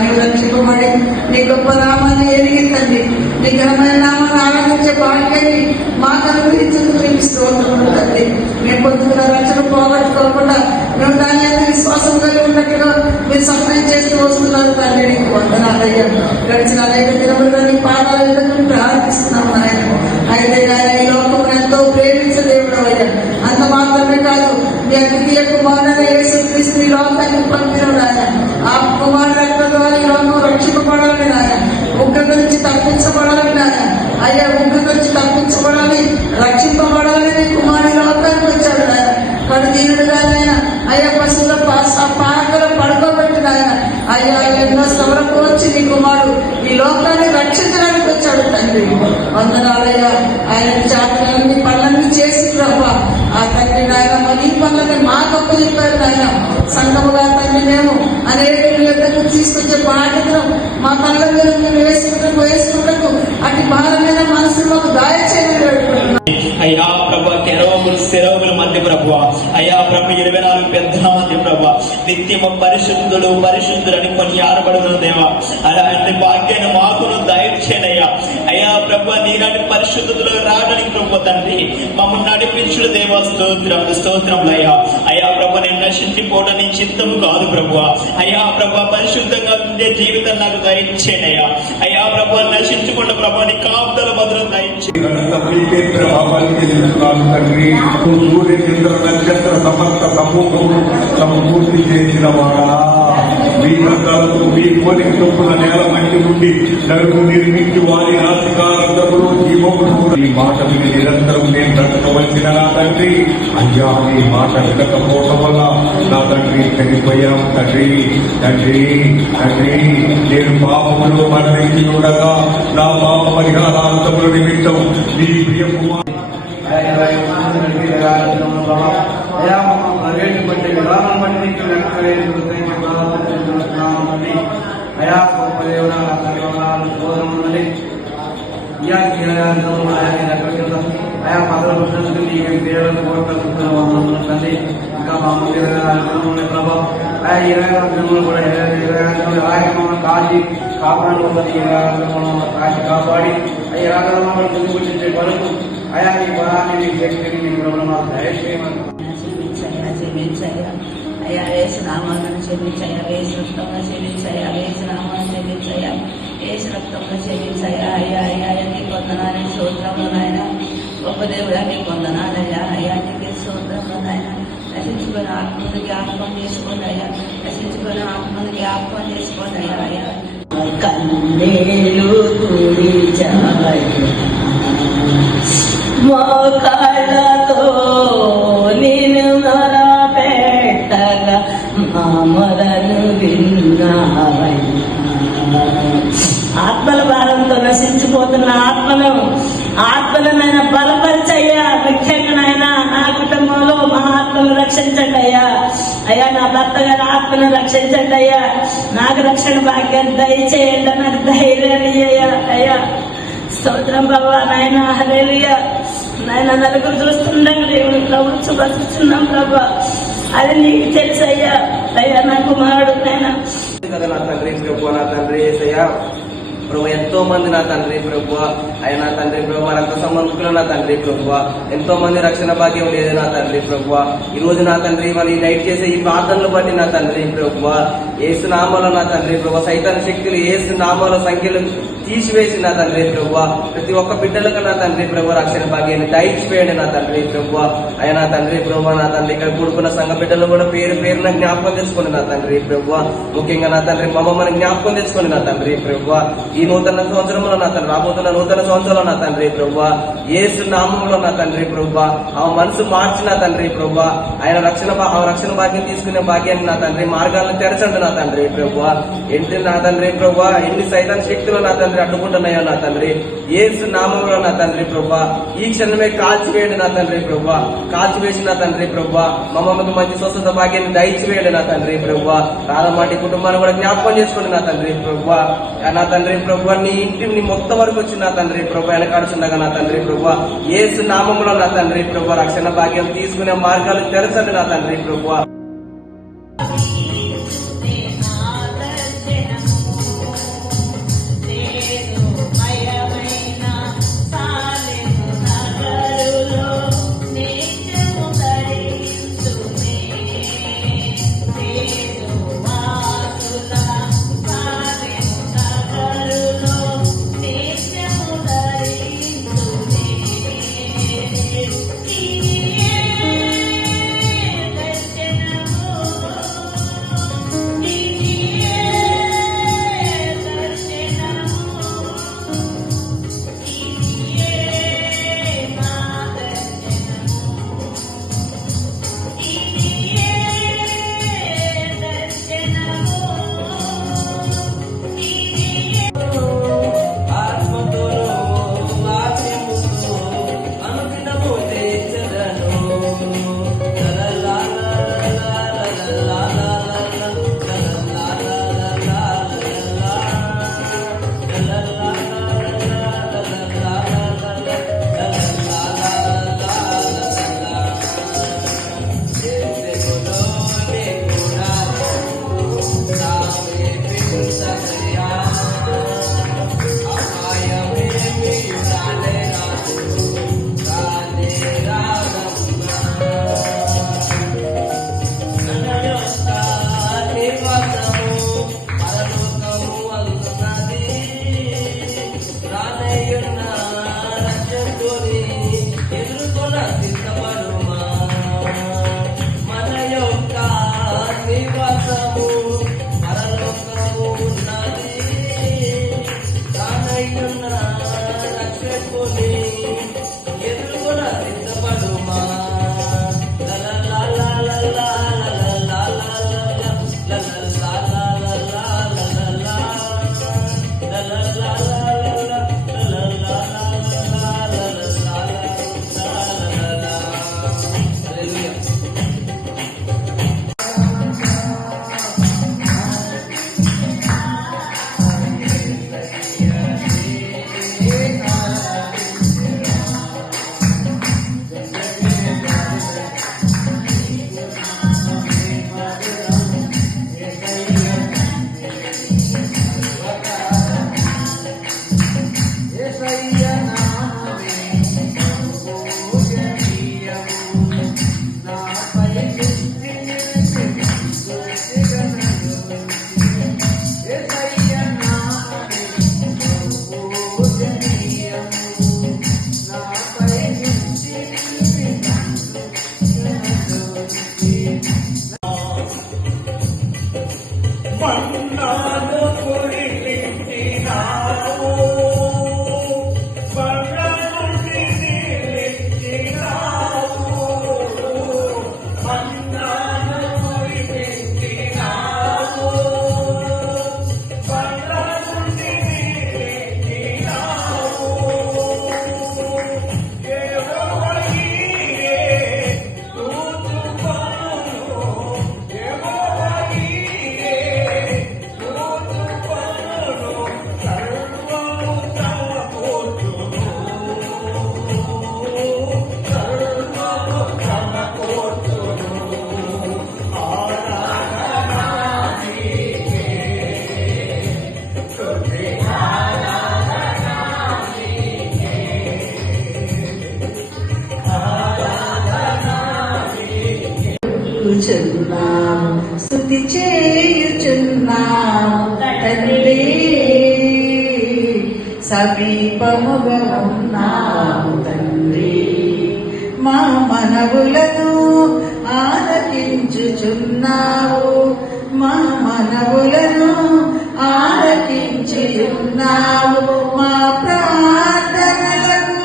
మీరు రక్షింపబడి నీ గొప్ప నామాన్ని ఎరిగి తండ్రి, నీ ఘనమైన నామాన్ని ఆరాధించే భాగ్యాన్ని మాకు అనుగ్రహించేందుకు మీకు స్తోత్రములు తండ్రి. మేము పొందుతున్న రక్షణ పోగొట్టుకోకుండా మేము దాని మీద విశ్వాసం కలిగి ఉన్నట్టుగా మీరు సహాయం చేస్తూ వస్తున్నారు తండ్రి. నీకు వందనాలయ్యా. గడిచిన అనేక దినములుగా నీ పాదాలను ప్రార్థిస్తున్నాము ఆయన. అయితే ఆయన ఈ లోకం ఎంతో ప్రేమించే దేవుడు అయ్యా. అంత మాత్రమే కాదు, మీ అద్వితీయ కుమారుడైన యేసుక్రీస్తు ఈ లోకానికి పంపినాడు ఆయన. ఆ కుమారుడు రక్తం ద్వారా ఈ లోకం రక్షింపబడాలని ఆయన, ఉగ్రత నుంచి తప్పించబడాలని ఆయన, అయ్యా ఉగ్రత నుంచి తప్పించబడాలి, రక్షింపబడాలని కుమారుడు లోకానికి వచ్చాడు ఆయన. కడుదీనుడుగా ఆయన, అయ్యా పశువుల పాకలో పడుకోబెట్టిన ఆయన, అయ్యా ఎన్నో శ్రమలకు వచ్చి నీ కుమారుడు ఈ లోకాన్ని రక్షించడానికి వచ్చాడు తండ్రి. వందనాలయ్యా. ఆయన చేతలన్నీ పనులన్నీ చేసి తప్ప ఆ తండ్రి నాయన ఈ పనులని మా గొప్ప చెప్పారు నాయన. సంఘముగా తండ్రి మేము అనేక యుద్ధకు తీసుకొచ్చే బాధ్యతను మా కళ్ళ మీద మేము వేసుకుంటూ అటు భారమైన మనసు మాకు దాయచేయమని పెట్టుకుంటున్నాం. అయ్యా ప్రభు స్థిరవుల మధ్య ప్రభు, అయ్యా ప్రభు 24 పెద్దల మధ్య ప్రభు నిత్యము పరిశుద్ధుడు పరిశుద్ధులని కొన్ని ఆడబడుతున్న దేవా, అలాంటి భాగ్యాన్ని మాకును దయచేయనయ్యా. అయ్యా ప్రభు నీలాంటి పరిశుద్ధతలో రావడానికి ప్రభు తండ్రి మమ్మల్ని నడిపించుడు దేవా. స్తోత్రములయ్యా. అయ్యా ప్రభు నేను నశించిపోవడం నీ చిత్తము కాదు ప్రభు. అయ్యా ప్రభు పరిశుద్ధంగా ఉండే జీవితం నాకు దయచేయనయ్యా. అయ్యా ప్రభు నశించకుండా ప్రభు నీ కాపుదల భద్రత తండ్రి సూర్య చంద్ర నక్షత్ర సమస్త సమూహము సమకూర్తి చేసిన వాడా, మీ గ్రంథాలతో మీ కోరిక చొప్పున నేల మట్టి నుండి నలుగు నిర్మించి వారి నాసికారంతములు జీవములు ఈ మాట విని నిరంతరం నేను బ్రతకవలసిన నా తండ్రి. అయ్యా ఈ మాట వినకపోవడం వల్ల నా తండ్రి చనిపోయాం తండ్రి. తండ్రి తండ్రి నేను పాపములు మరణించి ఉండగా నా పాప పరిహారాంతముల నిమిత్తం నీ ప్రియ కుమార్ ఇంకా మామూలు ప్రభావం 26 కూడా 26 కాశీ కాపాడు కాశీ కాపాడి ముందుకొచ్చే వరకు అయా నీ బలాన్ని నీ శక్తిని నీ ప్రభుత్వం దయచేయమని అయ్యా వేసి నామాలను చెల్లించయ్యా, వేసి రక్తంగా చెల్లించయ్యా, వేసి నామాలను చెల్లించయ్యా, వేసి రక్తంగా చెల్లించయ్యా. అయ్యా అయ్యా నీకు వందనాలని స్తోత్రములు నాయన. గొప్ప దేవుడా నీకు వందనాలయ్యా. అయ్యా నీకు స్తోత్రములు నాయన. నశించుకుని ఆత్మను జ్ఞాపకం చేసుకోండి అయ్యా. నశించుకుని ఆత్మను జ్ఞాపకం చేసుకోండి అయ్యా. అయ్యా కన్నేలు మోకాళ్ళతో నేను పెట్టగా మామలను విన్నావయ్యా. ఆత్మల భారంతో నశించిపోతున్న ఆత్మలనైనా బలపరిచయ్యా. ముఖ్యంగా నాయన నా కుటుంబంలో మా ఆత్మను రక్షించండి అయ్యా. అయ్యా నా భర్త గారి ఆత్మను రక్షించండి అయ్యా. నాకు రక్షణ భాగ్యాన్ని దయచేయండి, నాకు ధైర్యాన్ని అయ్యా. స్తోత్రం బాబా నాయన. హల్లెలూయా నాయన. నలుగురు చూస్తుండగా దేవుని ప్రభుత్వం బతుకుతున్నాం ప్రభా, అది నీకు తెలుసు అయ్యా. అయ్యా నా కుమారుడు నాయన కదా నా తండ్రి ప్రభు, నా తండ్రి యేసయ్యా ప్రభు ఎంతో మంది నా తండ్రి ప్రభు, ఆయన నా తండ్రి ప్రభు రక్త సంబంధికులు నా తండ్రి ప్రభు, ఎంతో మంది రక్షణ భాగ్యం లేదు నా తండ్రి ప్రభు. ఈ రోజు నా తండ్రి మరి నైట్ చేసే ఈ ప్రార్థనలు బట్టి నా తండ్రి ప్రభు యేసు నామాలో నా తండ్రి ప్రభు సైతాన్ శక్తులు యేసు నామాల సంఖ్యలు తీసివేసి నా తండ్రి ప్రభు ప్రతి ఒక్క బిడ్డలకు నా తండ్రి ప్రభు రక్షణ భాగ్యాన్ని దయచేయండి నా తండ్రి ప్రభు. ఆయన నా తండ్రి ప్రభు నా తండ్రి ఇక్కడ కూడుకున్న సంఘ బిడ్డలు కూడా పేరున జ్ఞాపకం తెచ్చుకోండి నా తండ్రి ప్రభు. ముఖ్యంగా నా తండ్రి మమ్మల్ని జ్ఞాపకం తెచ్చుకోండి నా తండ్రి ప్రభు. ఈ నూతన సంవత్సరంలో నా తండ్రి రాబోతున్న నూతన సంవత్సరంలో నా తండ్రి ప్రభు యేసు నామంలో నా తండ్రి ప్రభు ఆ మనసు మార్చిన తండ్రి ప్రభు ఆయన రక్షణ భాగ్యం తీసుకునే భాగ్యాన్ని నా తండ్రి మార్గాలను తెరచండి నా తండ్రి ప్రభు, ఏంటి నా తండ్రి ప్రభు, ఎన్ని సైతాన్ శక్తులు నా తండ్రి అడ్డుకుంటున్నాయో నా తండ్రి, యేసు నామములో నా తండ్రి ప్రభు ఈ క్షణమే కాల్చివేయండి నా తండ్రి ప్రభు, కాల్చివేసి నా తండ్రి ప్రభు మమ్మల్ని మంచి స్వస్థత భాగ్యాన్ని దయచివేయండి నా తండ్రి ప్రభు. రాధమాటి కుటుంబాన్ని కూడా జ్ఞాపకం చేసుకోండి నా తండ్రి ప్రభు. నా తండ్రి ప్రభు నీ ఇంటిని మొత్తం వరకు వచ్చి నా తండ్రి ప్రభు వెనకాడుచుండగా నా తండ్రి ప్రభు యేసు నామములో నా తండ్రి ప్రభు రక్షణ భాగ్యం తీసుకునే మార్గాలు తెరచండి నా తండ్రి ప్రభు. చేయుచున్నాము, స్తుతి చేయుచున్నాము తండ్రి, సమీపముగా ఉన్నాము తండ్రి. మా మనవులను ఆలకించుచున్నావు, మా మనవులను ఆలకించుచున్నావు, మా ప్రార్థనలకు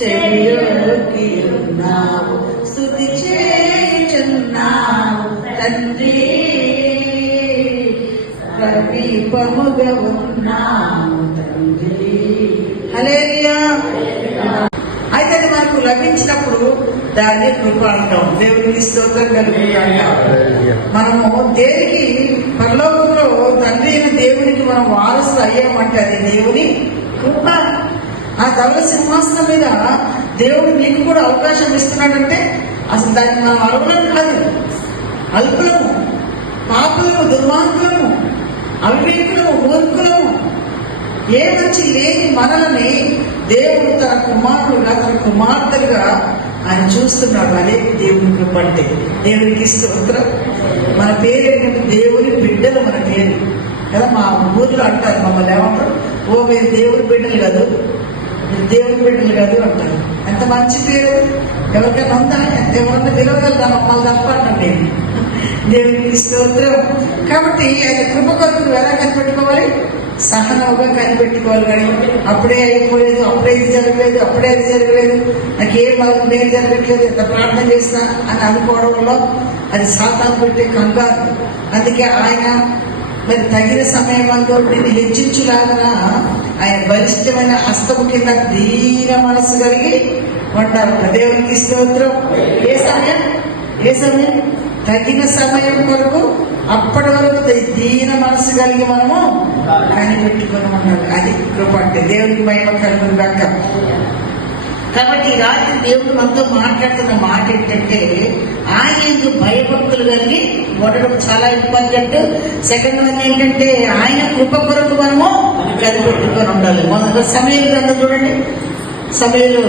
చెవియొగ్గి ఉన్నావు, స్తుతి చేయుచున్నాము తండ్రి. దీపముగా ఉన్నాము తండ్రి. హల్లెలూయా. అయితే అది మనకు లభించినప్పుడు దాన్ని కృప అంటాం. దేవునికి స్తోత్రం కలుగుతాం. మనము దేనికి పరలోకంలో తండ్రి అయిన దేవునికి మనం వారసులు అయ్యామంటే అది దేవుని కృప. ఆ ధవల సింహాసనం మీద దేవుడు నీకు కూడా అవకాశం ఇస్తున్నాడంటే అసలు దాన్ని మనం అర్హులం కాదు, అల్పులము, పాపులము, దుర్మార్గులము, అవివేకులము, మూర్ఖులము, ఏ మంచి లేని మనల్ని దేవుడు తన కుమారుడుగా తన కుమార్తెలుగా ఆయన చూస్తున్నాడు. అదే దేవుని కృప అంటే. దేవునికి స్తోత్రం. మన పేరు ఏంటంటే దేవుని బిడ్డలు. మన పేరు కదా, మా ఊర్లో అంటారు మమ్మల్ని ఏమంటారు, ఓ మీరు దేవుని బిడ్డలు కాదు, మీరు దేవుని బిడ్డలు కాదు అంటారు. ఎంత మంచి పేరు. ఎవరికైనా ఉందా? ఎవరన్నా విలువగలదా మమ్మల్ని తప్ప అంటాను నేను. దేవునికి స్తోత్రం. కాబట్టి ఆయన కృప కొరకు నువ్వు ఎలా కనిపెట్టుకోవాలి? సహనముగా కనిపెట్టుకోవాలి. కానీ అప్పుడే అయిపోలేదు, అప్పుడే ఇది జరగలేదు, అప్పుడే అది జరగలేదు, నాకేం నేను జరగట్లేదు, ఎంత ప్రార్థన చేసినా అని అనుకోవడంలో అది సాతాను పెట్టే కంగారు. అందుకే ఆయన మరి తగిన సమయం అందు నేను హెచ్చించులాగా ఆయన బలిష్టమైన హస్తము కింద దీన మనసు కలిగి ఉంటారు. దేవునికి స్తోత్రం. ఏ సమయం తగిన సమయం వరకు, అప్పటి వరకు దీన మనసు కలిగి మనము ఆయన పెట్టుకుని ఉన్నాడు. అది కృప అంటే. దేవునికి మహిమ కలుగును గాక. కాబట్టి ఈ రాత్రి దేవుడు మనతో మాట్లాడుతున్న మాట ఏంటంటే ఆయన ఎందుకు భయభక్తులు కలిగి ఉండడం చాలా ఇంపార్టెంట్. సెకండ్ వన్ ఏంటంటే ఆయన కృప కొరకు మనము కనిపెట్టుకొని ఉండాలి. మొదటి సమయంలో చూడండి, సమయంలో